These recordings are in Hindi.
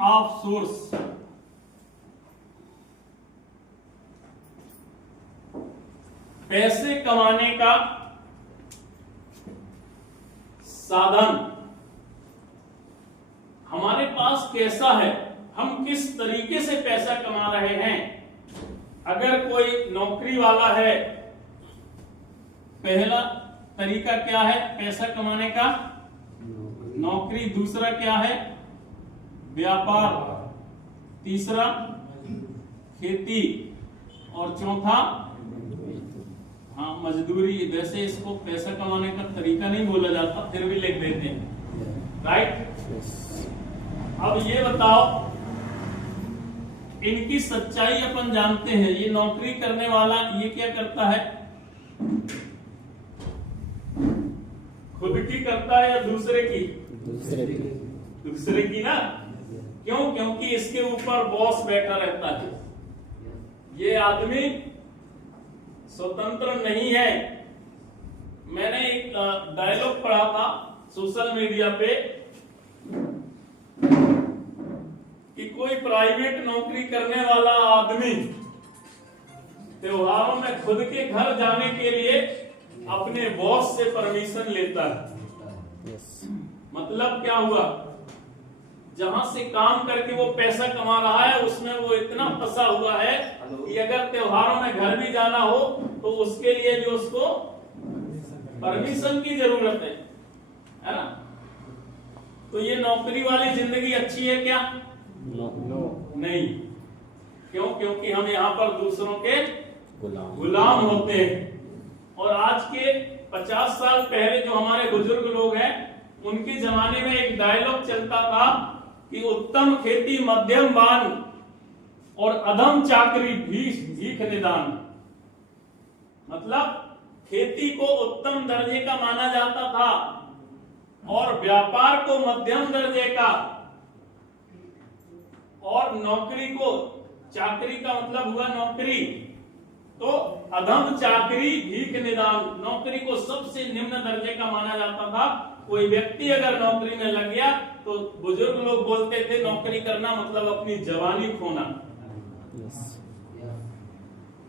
Of source. पैसे कमाने का साधन हमारे पास कैसा है, हम किस तरीके से पैसा कमा रहे हैं। अगर कोई नौकरी वाला है, पहला तरीका क्या है पैसा कमाने का? नौकरी। दूसरा क्या है? व्यापार। तीसरा खेती। और चौथा मजदूरी। वैसे इसको पैसा कमाने का तरीका नहीं बोला जाता, फिर भी लिख देते हैं, राइट। अब ये बताओ, इनकी सच्चाई अपन जानते हैं। ये नौकरी करने वाला ये क्या करता है? खुद की करता है या दूसरे की? दूसरे की ना। क्यों? क्योंकि इसके ऊपर बॉस बैठा रहता है। ये आदमी स्वतंत्र नहीं है। मैंने एक डायलॉग पढ़ा था सोशल मीडिया पे कि कोई प्राइवेट नौकरी करने वाला आदमी त्योहारों में खुद के घर जाने के लिए अपने बॉस से परमिशन लेता है। मतलब क्या हुआ? जहां से काम करके वो पैसा कमा रहा है उसमें वो इतना फंसा हुआ है कि अगर त्योहारों में घर भी जाना हो तो उसके लिए भी उसको परमिशन की जरूरत है ना। तो ये नौकरी वाली जिंदगी अच्छी है क्या? नहीं। क्यों? क्योंकि हम यहाँ पर दूसरों के गुलाम होते हैं। और आज के 50 साल पहले जो हमारे बुजुर्ग लोग हैं, उनके जमाने में एक डायलॉग चलता था कि उत्तम खेती मध्यम बान और अधम चाकरी भीख निदान। मतलब खेती को उत्तम दर्जे का माना जाता था और व्यापार को मध्यम दर्जे का, और नौकरी को, चाकरी का मतलब हुआ नौकरी, तो अधम चाकरी भीख निदान। नौकरी को सबसे निम्न दर्जे का माना जाता था। कोई व्यक्ति अगर नौकरी में लग गया तो बुजुर्ग लोग बोलते थे नौकरी करना मतलब अपनी जवानी खोना,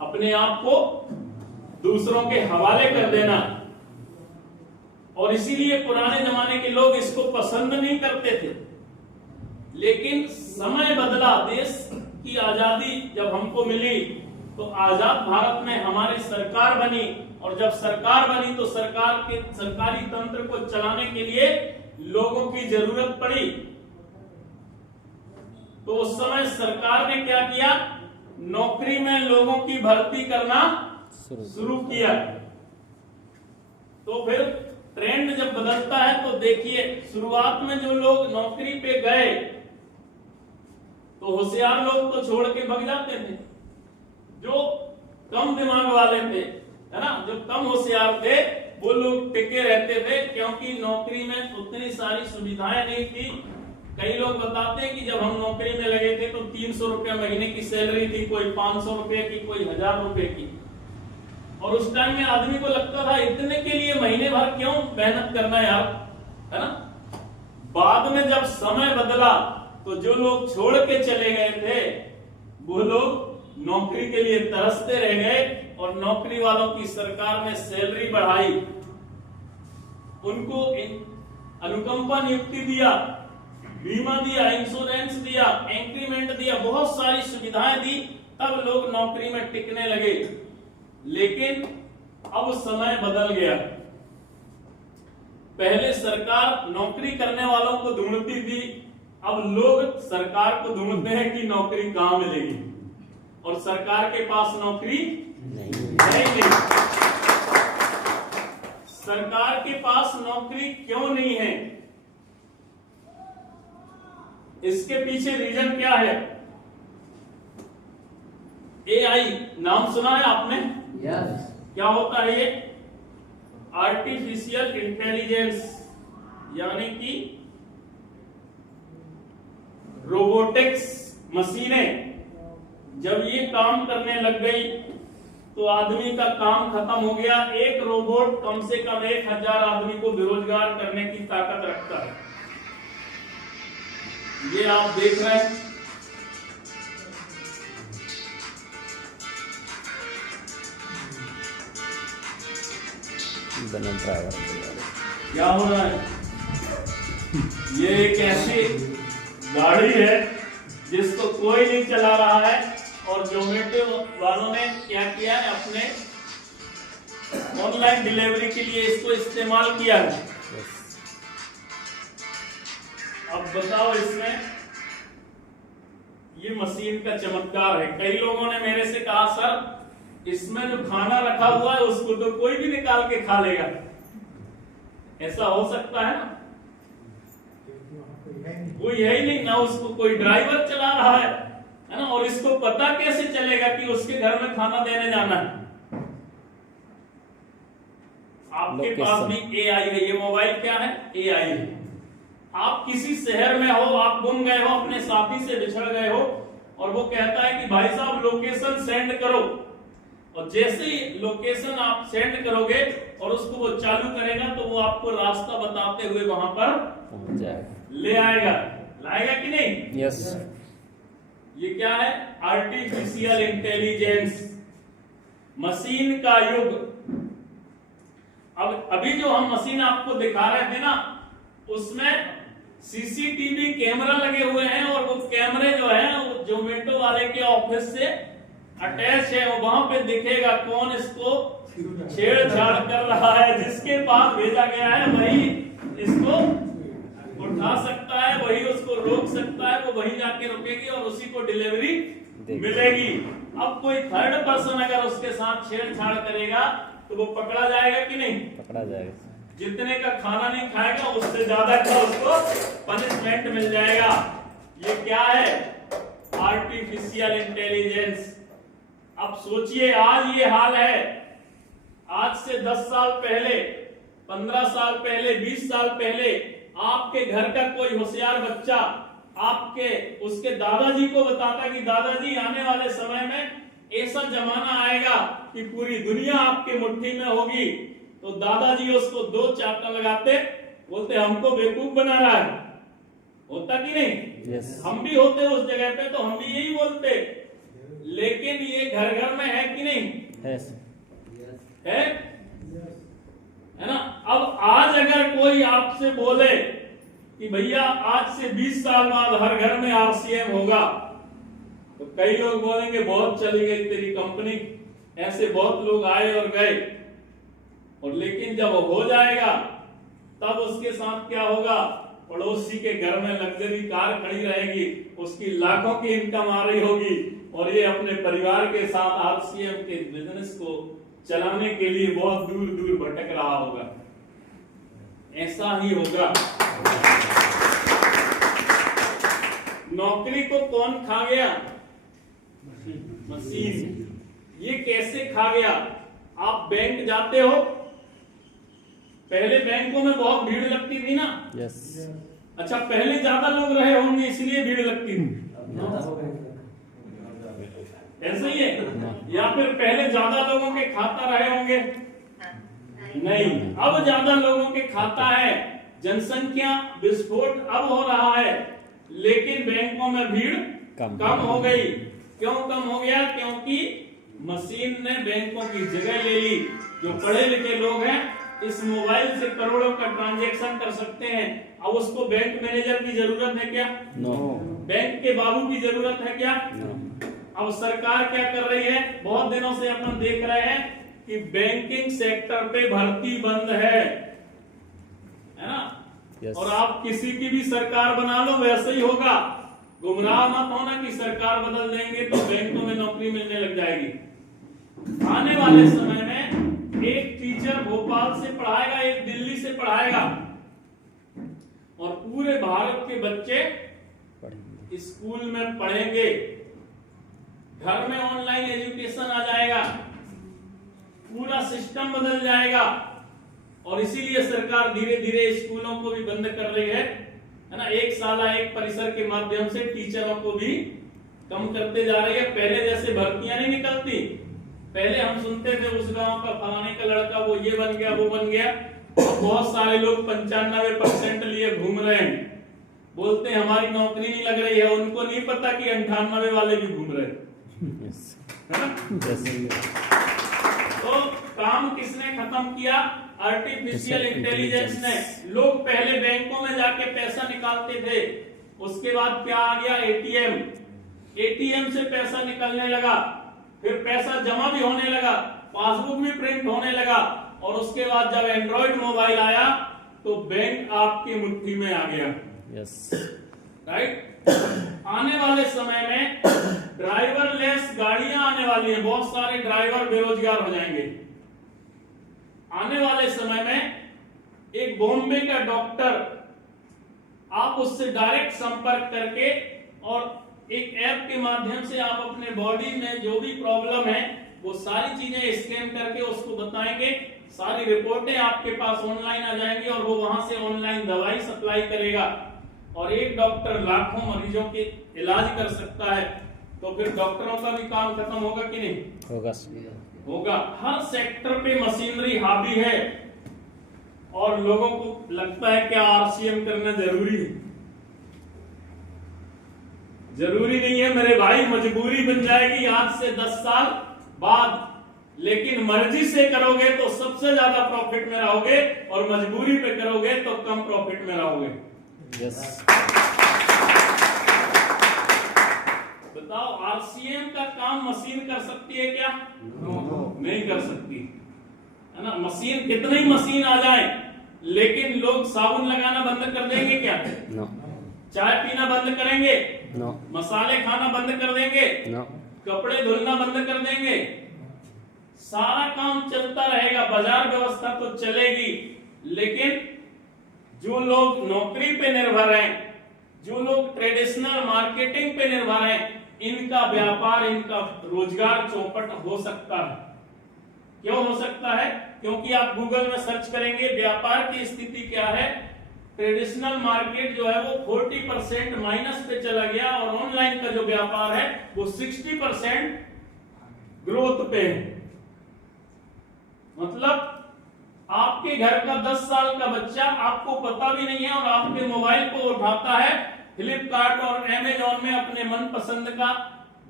अपने आप को दूसरों के हवाले कर देना। और इसीलिए पुराने जमाने के लोग इसको पसंद नहीं करते थे। लेकिन समय बदला, देश की आजादी जब हमको मिली तो आजाद भारत में हमारी सरकार बनी, और जब सरकार बनी तो सरकार के सरकारी तंत्र को चलाने के लिए लोगों की जरूरत पड़ी। तो उस समय सरकार ने क्या किया? नौकरी में लोगों की भर्ती करना शुरू किया। तो फिर ट्रेंड जब बदलता है तो देखिए, शुरुआत में जो लोग नौकरी पे गए तो होशियार लोग तो छोड़ के भाग जाते थे। जो कम दिमाग वाले थे, है ना, जो कम होशियार थे, वो लोग टिके रहते थे, क्योंकि नौकरी में उतनी सारी सुविधाएं नहीं थी। कई लोग बताते हैं कि जब हम नौकरी में लगे थे तो 300 रुपए महीने की सैलरी थी, कोई 500 रुपए की, कोई 1000 रुपए की। और उस टाइम में आदमी को लगता था इतने के लिए महीने भर क्यों मेहनत करना यार, है ना। बाद में जब समय बदला तो जो लोग छोड़ के चले गए थे वो लोग नौकरी के लिए तरसते रह गए, और नौकरी वालों की सरकार ने सैलरी बढ़ाई, उनको अनुकंपा नियुक्ति दिया, बीमा दिया, इंश्योरेंस दिया, इंक्रीमेंट दिया, बहुत सारी सुविधाएं दी, तब लोग नौकरी में टिकने लगे। लेकिन अब समय बदल गया। पहले सरकार नौकरी करने वालों को ढूंढती थी, अब लोग सरकार को ढूंढते हैं कि नौकरी कहां मिलेगी, और सरकार के पास नौकरी नहीं। सरकार के पास नौकरी क्यों नहीं है? इसके पीछे रीजन क्या है? एआई नाम सुना है आपने? यस। क्या होता है ये? आर्टिफिशियल इंटेलिजेंस, यानी कि रोबोटिक्स मशीनें जब ये काम करने लग गई तो आदमी का काम खत्म हो गया। एक रोबोट कम से कम 1000 आदमी को बेरोजगार करने की ताकत रखता है। ये आप देख रहे हैं, क्या हो रहा है? ये एक ऐसी गाड़ी है जिसको कोई नहीं चला रहा है, और जोमेटो वालों ने क्या किया है, अपने ऑनलाइन डिलीवरी के लिए इसको इस्तेमाल किया है। अब बताओ, इसमें ये मशीन का चमत्कार है। कई लोगों ने मेरे से कहा, सर इसमें जो खाना रखा हुआ है उसको तो कोई भी निकाल के खा लेगा, ऐसा हो सकता है ना? कोई है ही नहीं ना, उसको कोई ड्राइवर चला रहा है ना, और इसको पता कैसे चलेगा कि उसके घर में खाना देने जाना है? आपके पास भी एआई है। ये मोबाइल क्या है? एआई है। आप किसी शहर में हो, आप गुम गए हो, अपने साथी से बिछड़ गए हो, और वो कहता है कि भाई साहब लोकेशन सेंड करो, और जैसे ही लोकेशन आप सेंड करोगे और उसको वो चालू करेगा तो वो आपको रास्ता बताते हुए वहां पर पहुंच जाएगा, ले आएगा। लाएगा कि नहीं? यस। ये क्या है? आर्टिफिशियल इंटेलिजेंस, मशीन का युग। अब अभी जो हम मशीन आपको दिखा रहे थे ना, उसमें सीसीटीवी कैमरा लगे हुए हैं, और वो कैमरे जो है वो जोमेटो वाले के ऑफिस से अटैच है। वहां पे दिखेगा कौन इसको छेड़छाड़ कर रहा है, जिसके पास भेजा गया है वही इसको उठा सकता है, वही उसको रोक सकता है, वो वही जाके रुकेगी और उसी को डिलीवरी मिलेगी। अब कोई थर्ड पर्सन अगर उसके साथ छेड़छाड़ करेगा तो वो पकड़ा जाएगा कि नहीं? पकड़ा जाएगा। जितने का खाना नहीं खाएगा उससे ज्यादा का उसको पनिशमेंट मिल जाएगा। ये क्या है? Artificial intelligence. अब सोचिए, आज ये हाल है, आज से 10 साल पहले, 15 साल पहले, 20 साल पहले आपके घर का कोई होशियार बच्चा आपके उसके दादाजी को बताता कि दादाजी आने वाले समय में ऐसा जमाना आएगा कि पूरी दुनिया आपके मुट्ठी में होगी, तो दादाजी उसको 2 चाटा लगाते, बोलते हमको बेवकूफ बना रहा है। होता कि नहीं? yes. हम भी होते उस जगह पे तो हम भी यही बोलते, लेकिन ये घर घर में है कि नहीं? yes. है ना? अब आज अगर कोई आपसे बोले कि भैया आज से 20 साल बाद हर घर में आरसीएम होगा, तो कई लोग बोलेंगे बहुत चली गई तेरी कंपनी, ऐसे बहुत लोग आए और गए। और लेकिन जब हो जाएगा तब उसके साथ क्या होगा? पड़ोसी के घर में लग्जरी कार खड़ी रहेगी, उसकी लाखों की इनकम आ रही होगी, और ये अपने परिवार के साथ आरसीएम के बिजनेस को चलाने के लिए बहुत दूर दूर भटक रहा होगा। ऐसा ही होगा। नौकरी को कौन खा गया? मशीन। ये कैसे खा गया? आप बैंक जाते हो, पहले बैंकों में बहुत भीड़ लगती थी ना? yes. अच्छा, पहले ज्यादा लोग रहे होंगे इसलिए भीड़ लगती थी, ऐसा ही है? या फिर पहले ज्यादा लोगों के खाता रहे होंगे? नहीं, अब ज्यादा लोगों के खाता है, जनसंख्या विस्फोट अब हो रहा है, लेकिन बैंकों में भीड़ कम हो गई। क्यों कम हो गया? क्योंकि मशीन ने बैंकों की जगह ले ली। जो पढ़े लिखे लोग हैं इस मोबाइल से करोड़ों का ट्रांजैक्शन कर सकते हैं। अब उसको बैंक मैनेजर की जरूरत है क्या? नो। बैंक के बाबू की जरूरत है क्या? नो। अब सरकार क्या कर रही है? बहुत दिनों से अपन देख रहे हैं कि बैंकिंग सेक्टर पे भर्ती बंद है ना? yes. और आप किसी की भी सरकार बना लो वैसे ही होगा। गुमराह मत होना कि सरकार बदल देंगे तो बैंकों में नौकरी मिलने लग जाएगी। आने वाले समय में एक टीचर भोपाल से पढ़ाएगा, एक दिल्ली से पढ़ाएगा, और पूरे भारत के बच्चे स्कूल में पढ़ेंगे। घर में ऑनलाइन एजुकेशन आ जाएगा, पूरा सिस्टम बदल जाएगा। और इसीलिए सरकार धीरे धीरे स्कूलों को भी बंद कर रही है ना? एक साला एक परिसर के माध्यम से टीचरों को भी कम करते जा रही है। पहले जैसे भर्तियां नहीं निकलती, पहले हम सुनते थे उस गांव का फलाने का लड़का वो ये बन गया वो बन गया। बहुत सारे लोग 95% लिए घूम रहे हैं। बोलते हैं हमारी नौकरी नहीं लग रही है, उनको नहीं पता कि 98 वाले भी घूम रहे हैं, है ना? तो काम किसने खत्म किया? आर्टिफिशियल इंटेलिजेंस ने। लोग पहले बैंकों में जाके पैसा निकालते थे, उसके बाद क्या आ गया? एटीएम। एटीएम से पैसा निकलने लगा, फिर पैसा जमा भी होने लगा, पासबुक भी प्रिंट होने लगा, और उसके बाद जब एंड्रॉइड मोबाइल आया तो बैंक आपकी मुट्ठी में आ गया। Yes, right. आने वाले समय में ड्राइवरलेस गाड़ियां आने वाली हैं, बहुत सारे ड्राइवर बेरोजगार हो जाएंगे। आने वाले समय में एक बॉम्बे का डॉक्टर, आप उससे डायरेक्ट संपर्क करके और एक ऐप के माध्यम से आप अपने बॉडी में जो भी प्रॉब्लम है वो सारी चीजें स्कैन करके उसको बताएंगे, सारी रिपोर्टें आपके पास ऑनलाइन आ जाएंगी और वो वहां से ऑनलाइन दवाई सप्लाई करेगा। और एक डॉक्टर लाखों मरीजों के इलाज कर सकता है, तो फिर डॉक्टरों का भी काम खत्म होगा कि नहीं? होगा। हर सेक्टर पे मशीनरी हावी है और लोगों को लगता है कि आरसीएम करना जरूरी है। जरूरी नहीं है मेरे भाई, मजबूरी बन जाएगी आज से 10 साल बाद, लेकिन मर्जी से करोगे तो सबसे ज्यादा प्रॉफिट में रहोगे और मजबूरी पे करोगे तो कम प्रॉफिट में रहोगे। यस। बताओ, आरसीएम का काम मशीन कर सकती है क्या? नहीं कर सकती, है ना? मशीन, कितनी मशीन आ जाए, लेकिन लोग साबुन लगाना बंद कर देंगे क्या? नो। चाय पीना बंद करेंगे? नो। मसाले खाना बंद कर देंगे? नो। कपड़े धुलना बंद कर देंगे? सारा काम चलता रहेगा, बाजार व्यवस्था तो चलेगी, लेकिन जो लोग नौकरी पे निर्भर हैं, जो लोग ट्रेडिशनल मार्केटिंग पे निर्भर हैं, इनका व्यापार, इनका रोजगार चौपट हो सकता है। क्यों हो सकता है? क्योंकि आप गूगल में सर्च करेंगे व्यापार की स्थिति क्या है, ट्रेडिशनल मार्केट जो है वो 40% माइनस पे चला गया और ऑनलाइन का जो व्यापार है वो 60% ग्रोथ पे है। मतलब आपके घर का 10 साल का बच्चा, आपको पता भी नहीं है, और आपके मोबाइल को उठाता है, फ्लिपकार्ट और अमेजॉन में अपने मनपसंद का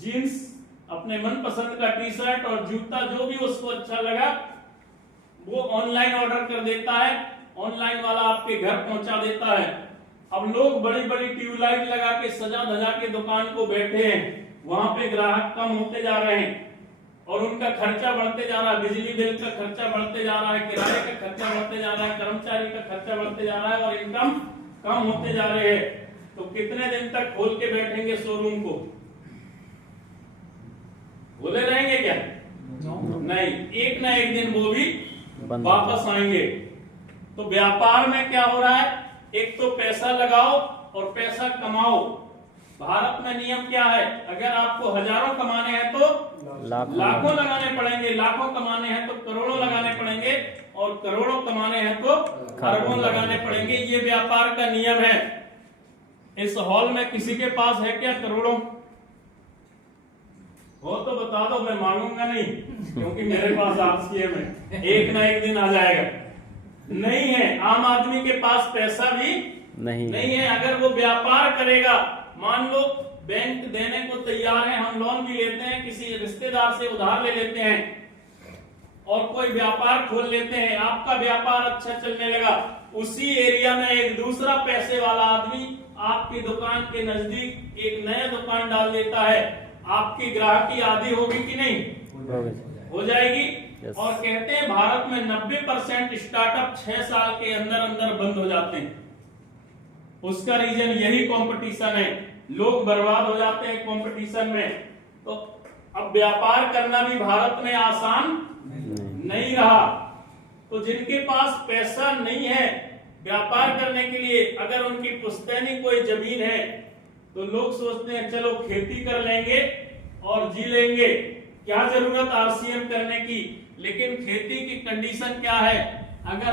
जीन्स, अपने मनपसंद का टी शर्ट और जूता, जो भी उसको अच्छा लगा वो ऑनलाइन ऑर्डर कर देता है, ऑनलाइन वाला आपके घर पहुंचा देता है। अब लोग बड़ी बड़ी ट्यूबलाइट लगा के सजा धजा के दुकान को बैठे हैं, वहां पे ग्राहक कम होते जा रहे हैं और उनका खर्चा बढ़ते जा रहा है, बिजली बिल का खर्चा बढ़ते जा रहा है, किराए का खर्चा बढ़ते जा रहा है, कर्मचारी का खर्चा बढ़ते जा रहा है और इनकम कम होते जा रहे हैं। तो कितने दिन तक खोल के बैठेंगे शोरूम को? बोले रहेंगे क्या? नहीं, एक ना एक दिन वो भी वापस आएंगे। तो व्यापार में क्या हो रहा है? एक तो पैसा लगाओ और पैसा कमाओ। भारत में नियम क्या है? अगर आपको हजारों कमाने हैं तो लाखों लगाने पड़ेंगे, लाखों कमाने हैं तो करोड़ों लगाने पड़ेंगे, और करोड़ों कमाने हैं तो अरबों लगाने पड़ेंगे। ये व्यापार का नियम है। इस हॉल में किसी के पास है क्या करोड़ों? हो तो बता दो, मैं मांगूंगा नहीं, क्योंकि मेरे पास आरसीएम है, एक ना एक दिन आ जाएगा। नहीं है, आम आदमी के पास पैसा भी नहीं है। अगर वो व्यापार करेगा, मान लो बैंक देने को तैयार है, हम लोन भी लेते हैं, किसी रिश्तेदार से उधार ले लेते हैं और कोई व्यापार खोल लेते हैं, आपका व्यापार अच्छा चलने लगा, उसी एरिया में एक दूसरा पैसे वाला आदमी आपकी दुकान के नजदीक एक नया दुकान डाल देता है, आपकी ग्राहकी आधी होगी कि नहीं? हो जाएगी। और कहते हैं भारत में 90% स्टार्टअप 6 साल के अंदर अंदर बंद हो जाते हैं। उसका रीजन यही कंपटीशन है, लोग बर्बाद हो जाते हैं कंपटीशन में। तो अब व्यापार करना भी भारत में आसान नहीं रहा। तो जिनके पास पैसा नहीं है व्यापार करने के लिए, अगर उनकी पुश्तैनी कोई जमीन है तो लोग सोचते हैं चलो खेती कर लेंगे और जी लेंगे, क्या जरूरत आरसीएम करने की। लेकिन खेती की कंडीशन क्या है? अगर